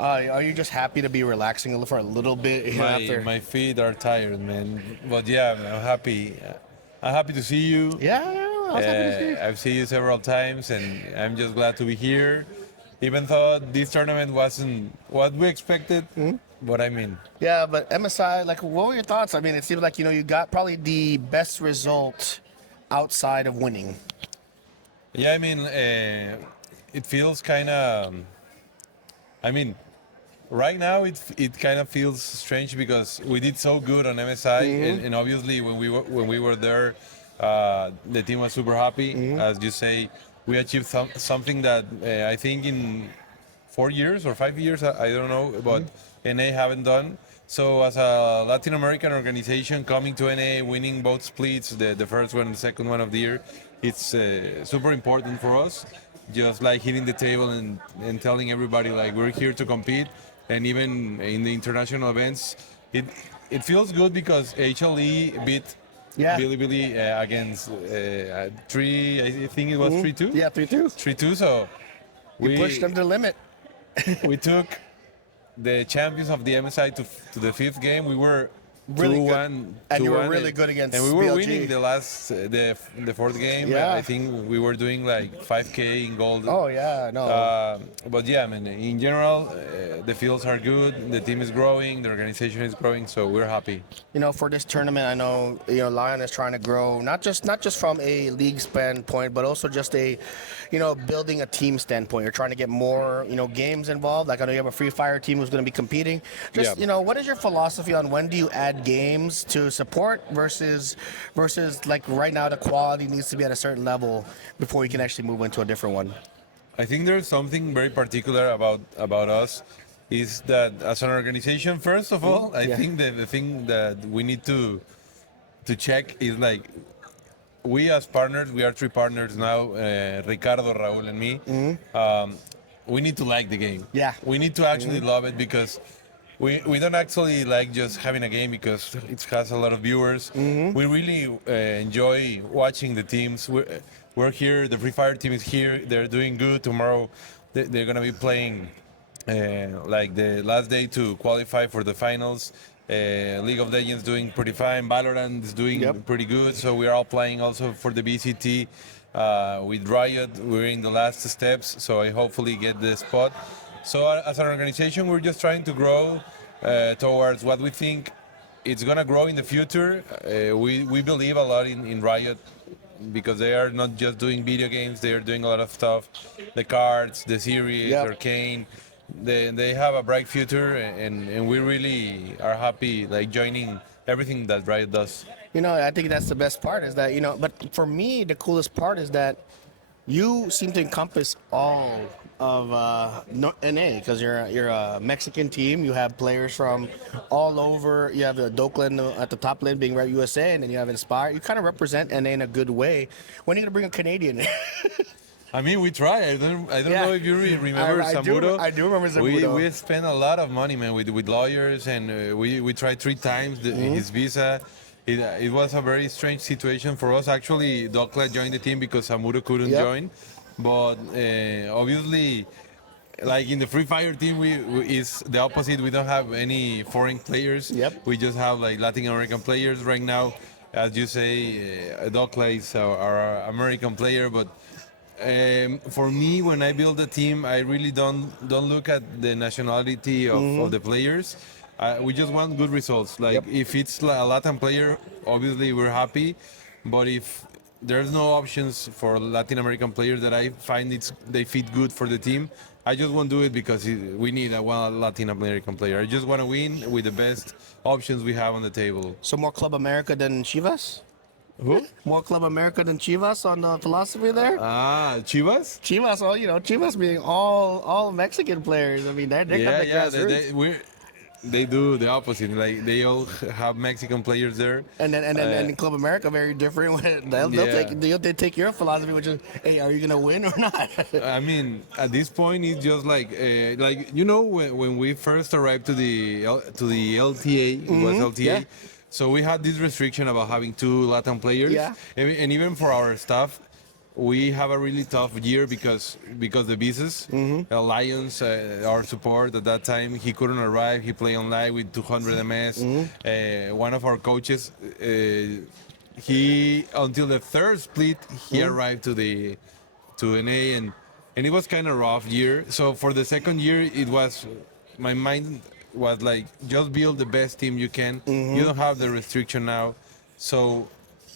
Are you just happy to be relaxing for a little bit after? My feet are tired, man. But yeah, I'm happy. I'm happy to see you. Yeah, I was happy to see you. I've seen you several times, and I'm just glad to be here. Even though this tournament wasn't what we expected, but I mean, Yeah, but MSI, like, what were your thoughts? I mean, it seems like you got probably the best result outside of winning. yeah, I mean, it feels kind of. I mean, right now it kind of feels strange because we did so good on MSI, and obviously when we were there, the team was super happy. As you say, we achieved something that I think in 4 years or 5 years, I don't know, but NA haven't done. So as a Latin American organization coming to NA, winning both splits, the first one and the second one of the year, it's super important for us. Just like hitting the table and telling everybody like we're here to compete, and even in the international events, it feels good because HLE beat Yeah. Billy against three. I think it was 3-2. Yeah, 3-2. 3-2. So We pushed them to the limit. we took the champions of the MSI to the fifth game. We were Really good. 2-1, And you were 2-1, really good against and we were BLG. winning the last the fourth game. Yeah. I think we were doing like 5K in gold. Oh, yeah, no. But yeah, I mean, in general, the fields are good. The team is growing. The organization is growing. So we're happy. For this tournament, I know Lyon is trying to grow not just from a league standpoint, but also just a building a team standpoint. You're trying to get more games involved. Like I know you have a Free Fire team who's going to be competing. Just Yeah. what is your philosophy on when do you add games to support versus like right now the quality needs to be at a certain level before you can actually move into a different one? I think there's something very particular about us is that as an organization, first of all, I think that the thing that we need to check is like we as partners, we are three partners now, Ricardo, Raul, and me. We need to like the game. Yeah. We need to actually love it because we don't actually like just having a game because it has a lot of viewers. We really enjoy watching the teams. We're here. The Free Fire team is here. They're doing good. Tomorrow they're gonna be playing like the last day to qualify for the finals. League of Legends doing pretty fine. Valorant is doing pretty good. So we are all playing also for the BCT with Riot. We're in the last steps. So I hopefully get the spot. So as an organization, we're just trying to grow towards what we think it's gonna grow in the future. We believe a lot in Riot because they are not just doing video games; they are doing a lot of stuff. The cards, the series, Arcane. They have a bright future, and we really are happy like joining everything that Riot does. I think that's the best part is that But for me, the coolest part is that you seem to encompass all of NA because you're a Mexican team. You have players from all over. You have the Dokland at the top lane being Red USA, and then you have Inspire. You kind of represent NA in a good way. When are you gonna bring a Canadian? I mean, we try. I don't know if you remember Samuro. I do remember Samuro. We spent a lot of money, man, with lawyers, and we tried 3 times his visa. It was a very strange situation for us. Actually, Dokla joined the team because Samuro couldn't join. But obviously, like in the Free Fire team, we is the opposite. We don't have any foreign players. We just have like Latin American players right now. As you say, Dokla is our American player, but for me, when I build a team, I really don't look at the nationality of the players. We just want good results. Like if it's a Latin player, obviously we're happy. But if there's no options for Latin American players that I find they fit good for the team, I just won't do it because we need one Latin American player. I just want to win with the best options we have on the table. So more Club America than Chivas? Who? More Club America than Chivas on the philosophy there? Chivas? Chivas, Chivas being all Mexican players. I mean, they're kind of grassroots. They do the opposite. Like they all have Mexican players there. And then Club America very different. They'll take your philosophy, which is, hey, are you gonna win or not? I mean, at this point, it's just like when we first arrived to the LTA, it was LTA. Yeah. So we had this restriction about having 2 Latin players. Yeah. And even for our staff, we have a really tough year because the business, Lions, our support at that time, he couldn't arrive. He played online with 200 ms. One of our coaches, he until the third split, he arrived to NA, and it was kind of rough year. So for the second year, it was my mind was like just build the best team you can. You don't have the restriction now, so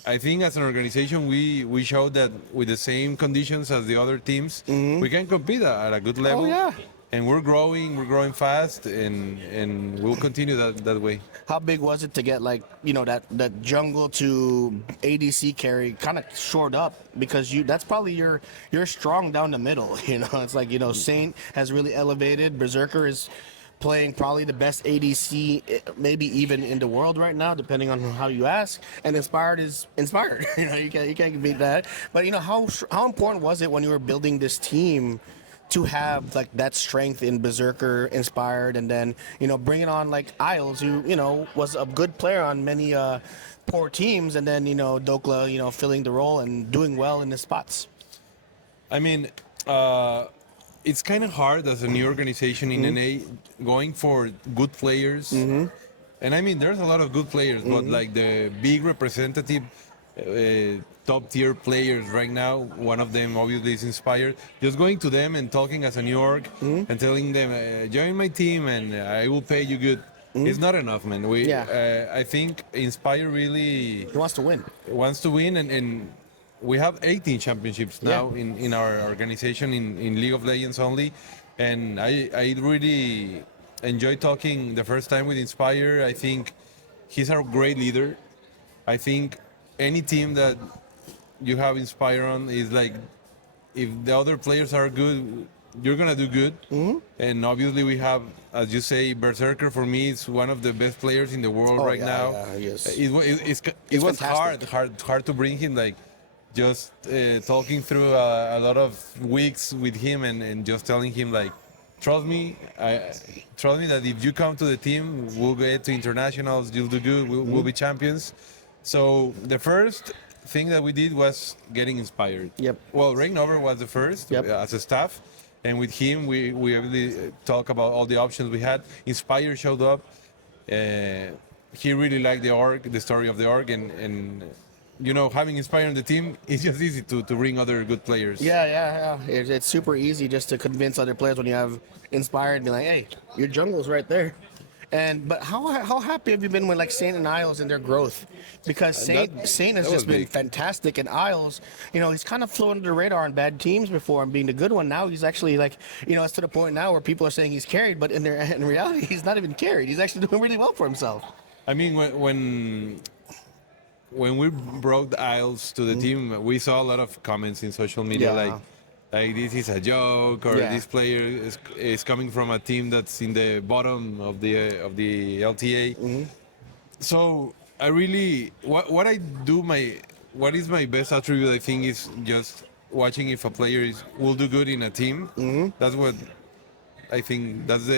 I think as an organization, we showed that with the same conditions as the other teams, we can compete at a good level. Oh, yeah. And we're growing fast, and we'll continue that way. How big was it to get like that jungle to ADC carry kind of shored up, because that's probably you're strong down the middle. It's like Saint has really elevated. Berserker is playing probably the best ADC, maybe even in the world right now, depending on how you ask. And Inspired is Inspired. You can't beat that. But how important was it when you were building this team to have like that strength in Berserker, Inspired, and then bringing on like Isles, who was a good player on many poor teams, and then Dokla filling the role and doing well in the spots. I mean, it's kind of hard as a new organization in NA going for good players. And I mean, there's a lot of good players, but like the big representative top tier players right now, one of them obviously is Inspired. Just going to them and talking as a New York and telling them, join my team and I will pay you good. It's not enough, man. I think Inspire really He wants to win. And we have 18 championships now in our organization in League of Legends only, and I really enjoy talking the first time with Inspire. I think he's a great leader. I think any team that you have Inspire on is like, if the other players are good, you're gonna do good. And obviously we have, as you say, Berserker for me is one of the best players in the world now. Yes. It was hard to bring him, like just talking through a lot of weeks with him and just telling him like, trust me that if you come to the team, we'll get to internationals, you'll do good, we'll be champions. So the first thing that we did was getting Inspired. Well, Rainover was the first as a staff, and with him we really talk about all the options we had. Inspired showed up. He really liked the org, the story of the org, and having Inspire on the team, it's just easy to bring other good players. Yeah. It's super easy just to convince other players when you have Inspired and be like, hey, your jungle's right there. But how happy have you been with like Saint and Isles and their growth? Because Saint has just been fantastic, and Isles, he's kind of flown under the radar on bad teams before and being the good one. Now he's actually like, it's to the point now where people are saying he's carried, but in reality, he's not even carried. He's actually doing really well for himself. I mean, when we brought the Isles to the team, we saw a lot of comments in social media like this is a joke, or this player is coming from a team that's in the bottom of the LTA. So I really, what is my best attribute, I think, is just watching if a player will do good in a team. That's what I think, that's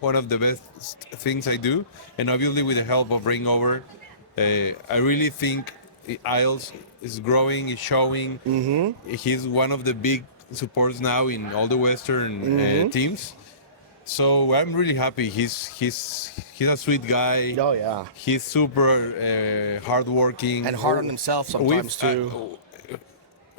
one of the best things I do. And obviously with the help of Rainover, I really think Isles is growing, is showing. He's one of the big supports now in all the Western teams. So I'm really happy. He's a sweet guy. Oh yeah. He's super hardworking and hard on himself sometimes too.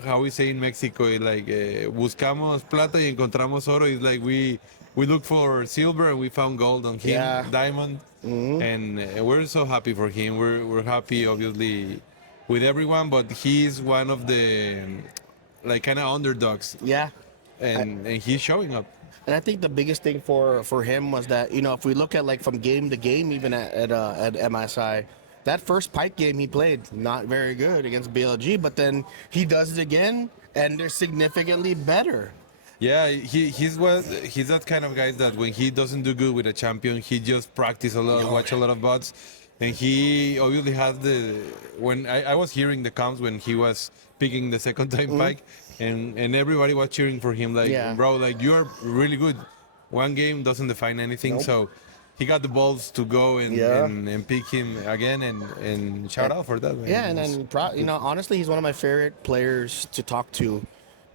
How we say in Mexico, like buscamos plata y encontramos oro. It's like we look for silver and we found gold on him, diamond, and we're so happy for him. We're happy, obviously, with everyone, but he's one of the like kind of underdogs. Yeah, and he's showing up. And I think the biggest thing for him was that, if we look at like from game to game, even at MSI, that first Pike game he played, not very good against BLG, but then he does it again and they're significantly better. Yeah, he's that kind of guy that when he doesn't do good with a champion, he just practice a lot, watch a lot of bots, and he obviously has when I was hearing the comms when he was picking the second time Pike, and everybody was cheering for him, like, bro, like, you're really good. One game doesn't define anything, so he got the balls to go Yeah. and pick him again, and shout out for that, man. Yeah, and then honestly, he's one of my favorite players to talk to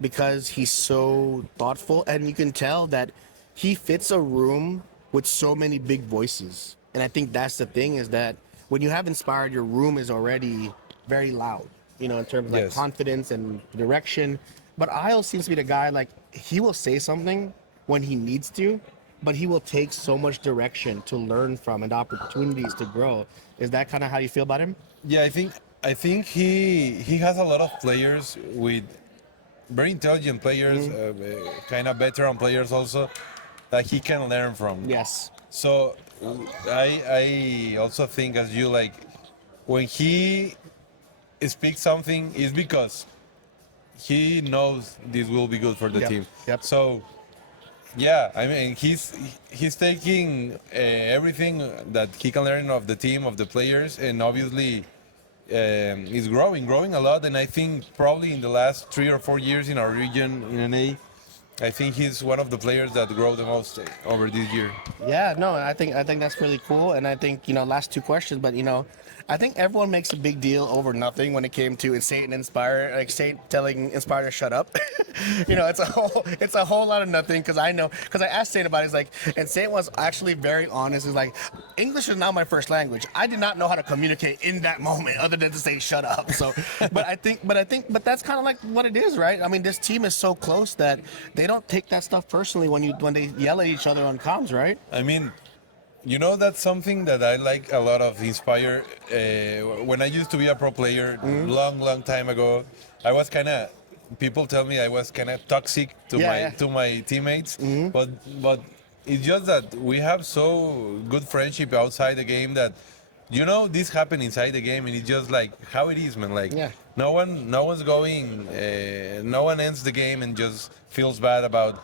because he's so thoughtful, and you can tell that he fits a room with so many big voices. And I think that's the thing is that when you have inspired, your room is already very loud, in terms of like Yes. confidence and direction. But Isle seems to be the guy like he will say something when he needs to, but he will take so much direction to learn from and opportunities to grow. Is that kind of how you feel about him? Yeah, I think he has a lot of players with very intelligent players, kind of veteran players also that he can learn from. Yes. So I also think as you like when he speaks something is because he knows this will be good for the Yep, team. yep. So yeah, I mean he's taking everything that he can learn of the team, of the players, and obviously is growing a lot. And I think probably in the last 3 or 4 years in our region in NA, I think he's one of the players that grow the most over this year. Yeah, no, I think that's really cool, and I think last two questions, but I think everyone makes a big deal over nothing when it came to Saint and Inspire, like Saint telling Inspire to shut up. It's a whole lot of nothing because I asked Saint about it, he's like, and Saint was actually very honest. He's like, English is not my first language. I did not know how to communicate in that moment other than to say shut up. So, but that's kind of like what it is, right? I mean, this team is so close that they don't take that stuff personally when they yell at each other on comms, right? I mean, that's something that I like a lot of Inspire. When I used to be a pro player, long time ago, I was people tell me I was kind of toxic to my teammates, but it's just that we have so good friendship outside the game that this happened inside the game, and it's just like how it is, man. Like Yeah. no one's going, no one ends the game and just feels bad about.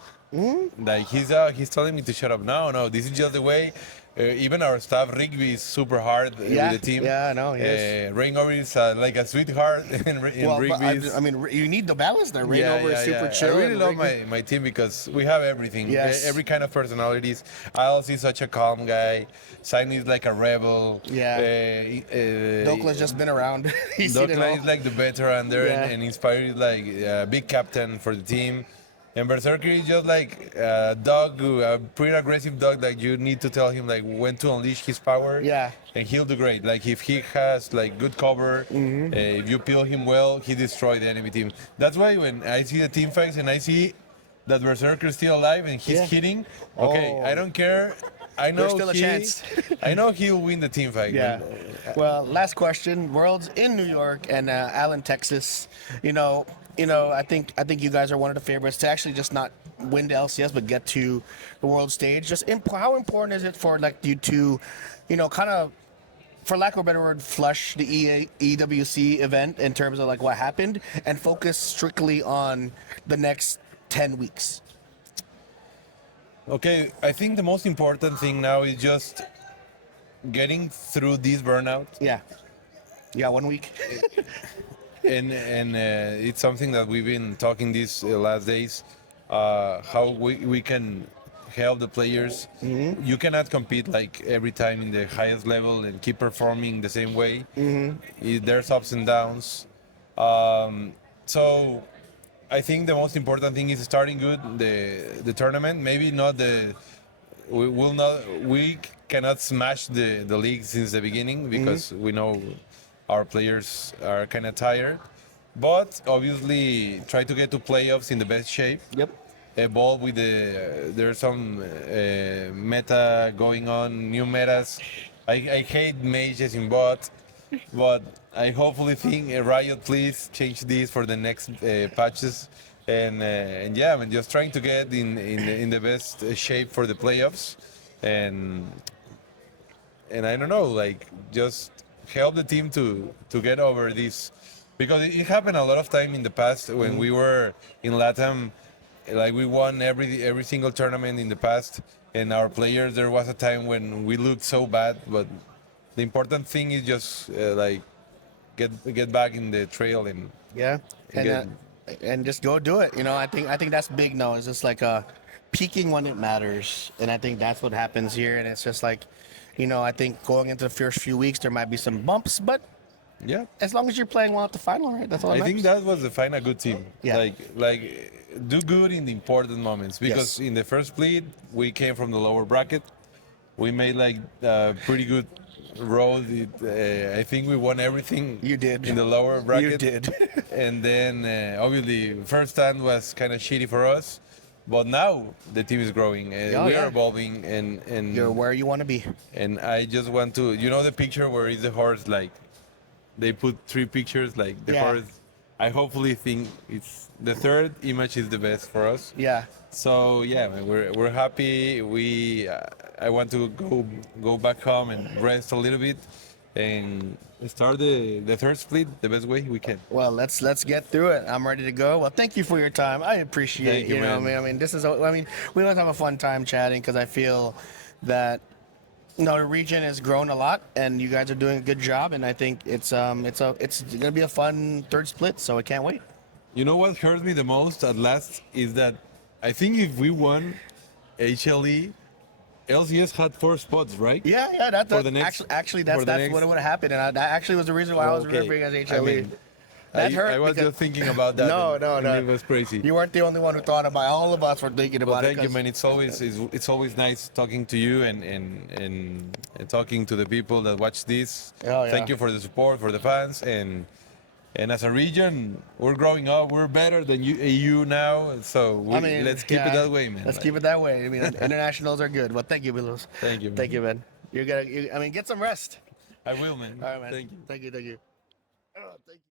Like he's telling me to shut up. No, this is just the way. Even our staff, Rigby, is super hard Yeah, with the team. yeah, I know, he is. Rainover is like a sweetheart in Well, but Rigby's. I mean, you need the balance there. Rainover is super chill. I really and love Rigby- my team because we have everything. Yes. Every kind of personalities. Isles is such a calm guy. Simon is like a rebel. Yeah. Dokla's just been around. He's seen it Dokla all. is like the veteran there, Yeah. and Inspire is like a big captain for the team. And Berserker is just like a dog, a pretty aggressive dog that you need to tell him like when to unleash his power. Yeah. And he'll do great. Like if he has like good cover, if you peel him well, he destroys the enemy team. That's why when I see the team fights and I see that Berserker is still alive and he's Yeah. hitting, okay, Oh. I don't care. I know There's still a chance. I know he'll win the team fight. Yeah. man. Well, last question. Worlds in New York and Allen, Texas. I think you guys are one of the favorites to actually just not win the LCS but get to the world stage. Just how important is it for like you to, kind of, for lack of a better word, flush the EWC event in terms of like what happened and focus strictly on the next 10 weeks? Okay, I think the most important thing now is just getting through this burnout, Yeah. You got 1 week. and it's something that we've been talking these last days. How we can help the players. You cannot compete like every time in the highest level and keep performing the same way. There's ups and downs. So I think the most important thing is starting good the tournament. Maybe not we cannot smash the league since the beginning because we know our players are kind of tired. But obviously try to get to playoffs in the best shape. Yep. Evolve with there's some meta going on, new metas. I hate mages in bot, but I hopefully think Riot please change this for the next patches, and yeah, I'm just trying to get in the best shape for the playoffs, and I don't know, like just help the team to get over this, because it happened a lot of time in the past when we were in LATAM. Like we won every single tournament in the past, and our players, there was a time when we looked so bad. But the important thing is just like get back in the trail and Yeah, Good. and just go do it. I think that's big. No, it's just like peaking when it matters, and I think that's what happens here. And it's just like, I think going into the first few weeks there might be some bumps, but Yeah. as long as you're playing well at the final, right? That's all. I think that was the find a good team. Yeah. Like do good in the important moments because Yes. in the first split we came from the lower bracket. We made like a pretty good road. I think we won everything. You did. In the lower bracket. You did. And then obviously first stand was kind of shitty for us, but now the team is growing. Oh, we yeah. are evolving, and You're where you want to be. and I just want to, the picture where is the horse, like they put 3 pictures, like the Yeah. horse. I hopefully think it's the third image is the best for us. Yeah. So yeah, man, we're happy. I want to go back home and rest a little bit, and start the third split the best way we can. Well, let's get through it. I'm ready to go. Well, thank you for your time. I appreciate Thank you, know. man. I mean, this is. I mean, we always have a fun time chatting because I feel that the region has grown a lot, and you guys are doing a good job. And I think it's gonna be a fun third split. So I can't wait. You know what hurts me the most at last is that I think if we won HLE, LCS had 4 spots, right? Yeah. That's For the next- actually for that's the next- what would have happened, and that actually was the reason why I was Okay. referring as I HLE. mean, That hurt I was because- just thinking about that. No, and no. It was crazy. You weren't the only one who thought about it. All of us were thinking Well, about thank it. you, 'Cause- man. It's always nice talking to you and talking to the people that watch this. Oh, yeah. Thank you for the support, for the fans, and as a region, we're growing up. We're better than you now. So let's keep it yeah, that way, man. Let's keep it that way. I mean, internationals are good. Well, thank you, Biblos. Thank you, man. Thank you, man. Get some rest. I will, man. All right, man. Thank you. Thank you. Oh, thank you.